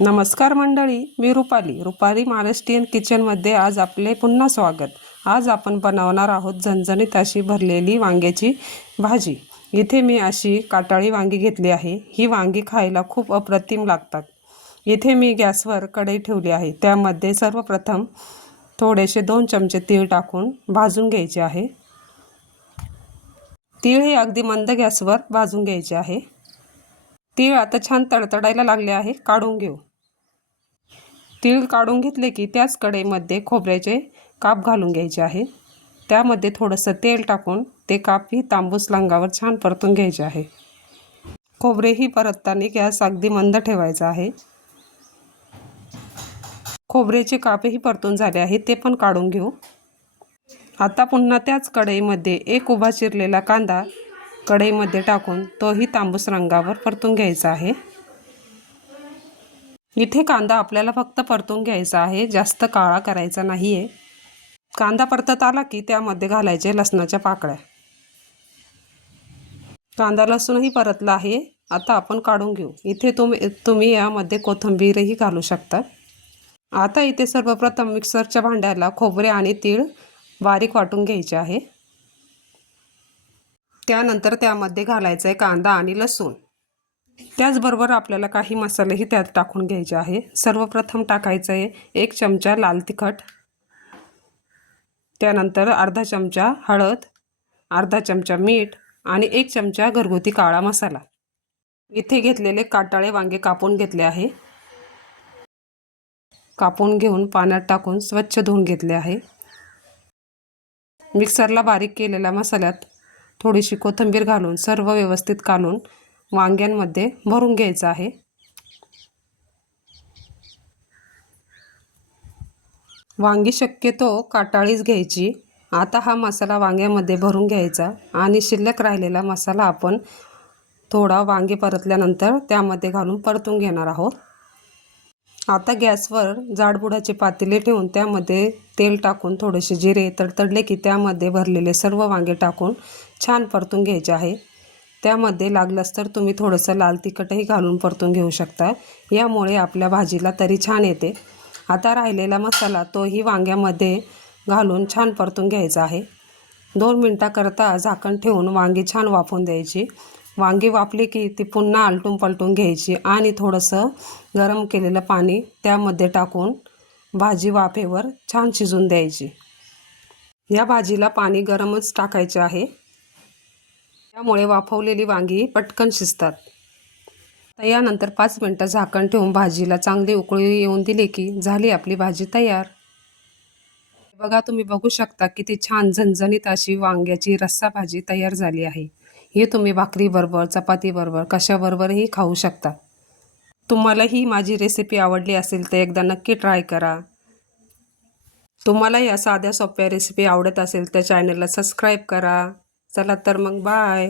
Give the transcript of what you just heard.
नमस्कार मंडळी, मी रुपाली महाराष्ट्रीयन किचनमध्ये आज आपले पुन्हा स्वागत। आज आपण बनवणार आहोत झणझणीत अशी भरलेली वांग्याची भाजी। इथे मी अशी काटाळी वांगी घेतली आहे। ही वांगी खायला खूप अप्रतिम लागतात। इथे मी गॅसवर कढई ठेवली आहे। त्यामध्ये सर्वप्रथम थोडेसे 2 चमचे तीळ टाकून भाजून घ्यायचे आहे। तीळ हे अगदी मंद गॅसवर भाजून घ्यायचे आहे। तीळ आता छान तडतडायला लागले आहे, काढून घेऊ। तीळ काढून घेतले की त्याच कढईमध्ये खोबऱ्याचे काप घालून घ्यायचे आहे। त्यामध्ये थोडंसं तेल टाकून ते कापही तांबूस रंगावर छान परतून घ्यायचे आहे। खोबरेही परतताना गॅस अगदी मंद ठेवायचा आहे। खोबऱ्याचे कापही परतून झाले आहे, ते पण काढून घेऊ। आता पुन्हा त्याच कढईमध्ये एक उभा चिरलेला कांदा कढईमध्ये टाकून तोही तांबूस रंगावर परतून घ्यायचा आहे। इथे कांदा आपल्याला फक्त परतून घ्यायचा आहे, जास्त काळा करायचा नाहीये। कांदा परतत आला की त्यामध्ये घालायचे लसणाच्या पाकळ्या। कांदा लसूणही परतला आहे, आता आपण काढून घेऊ। इथे तुम्ही यामध्ये कोथिंबीरही घालू शकता। आता इथे सर्वप्रथम मिक्सरच्या भांड्याला खोबरे आणि तीळ बारीक वाटून घ्यायचे आहे। त्यानंतर त्यामध्ये घालायचा आहे कांदा आणि लसूण। त्याचबरोबर आपल्याला काही मसालेही त्यात टाकून घ्यायचे आहे। सर्वप्रथम टाकायचं आहे 1 चमचा लाल तिखट, त्यानंतर अर्धा चमचा हळद, अर्धा चमचा मीठ आणि 1 चमचा घरगुती काळा मसाला। इथे घेतलेले काटाळे वांगे कापून घेतले आहे। कापून घेऊन पाण्यात टाकून स्वच्छ धुवून घेतले आहे। मिक्सरला बारीक केलेल्या मसाल्यात थोडीशी कोथिंबीर घालून सर्व व्यवस्थित कालून वांग्यांमध्ये भरून घ्यायचं आहे। वांगी शक्यतो काटाळीच घ्यायची। आता हा मसाला वांग्यामध्ये भरून घ्यायचा आणि शिल्लक राहिलेला मसाला आपण थोडा वांगे परतल्यानंतर त्यामध्ये घालून परतून घेणार आहोत। आता गॅसवर जाडबुडाचे पातेले ठेवून त्यामध्ये तेल टाकून थोडेसे जिरे तडतडले की त्यामध्ये भरलेले सर्व वांगे टाकून छान परतून घ्यायचे आहे। त्यामध्ये लागलंच तर तुम्ही थोडंसं लाल तिखटही घालून परतून घेऊ शकता, यामुळे आपल्या भाजीला तरी छान येते। आता राहिलेला मसाला तोही वांग्यामध्ये घालून छान परतून घ्यायचा आहे। 2 मिनिटाकरता झाकण ठेवून वांगी छान वाफवून द्यायची। वांगी वाफली की ती पुन्हा आलटून पलटून घ्यायची आणि थोडंसं गरम केलेलं पाणी त्यामध्ये टाकून भाजी वाफेवर छान शिजून द्यायची। या भाजीला पाणी गरमच टाकायचे आहे, त्यामुळे वाफवलेली वांगी पटकन शिजतात। यानंतर 5 मिनिटं झाकण ठेवून भाजीला चांगली उकळी येऊन दिली की झाली आपली भाजी तयार। बघा, तुम्ही बघू शकता किती छान झणझणीत अशी वांग्याची रस्सा भाजी तयार झाली आहे। ही तुम्ही भाकरीबरोबर, चपातीबरोबर, कशाबरोबरही खाऊ शकता। तुम्हाला ही माझी रेसिपी आवडली असेल तर एकदा नक्की ट्राय करा। तुम्हाला या साध्या सोप्या रेसिपी आवडत असेल तर चॅनलला सबस्क्राईब करा। चला तर मग बाय।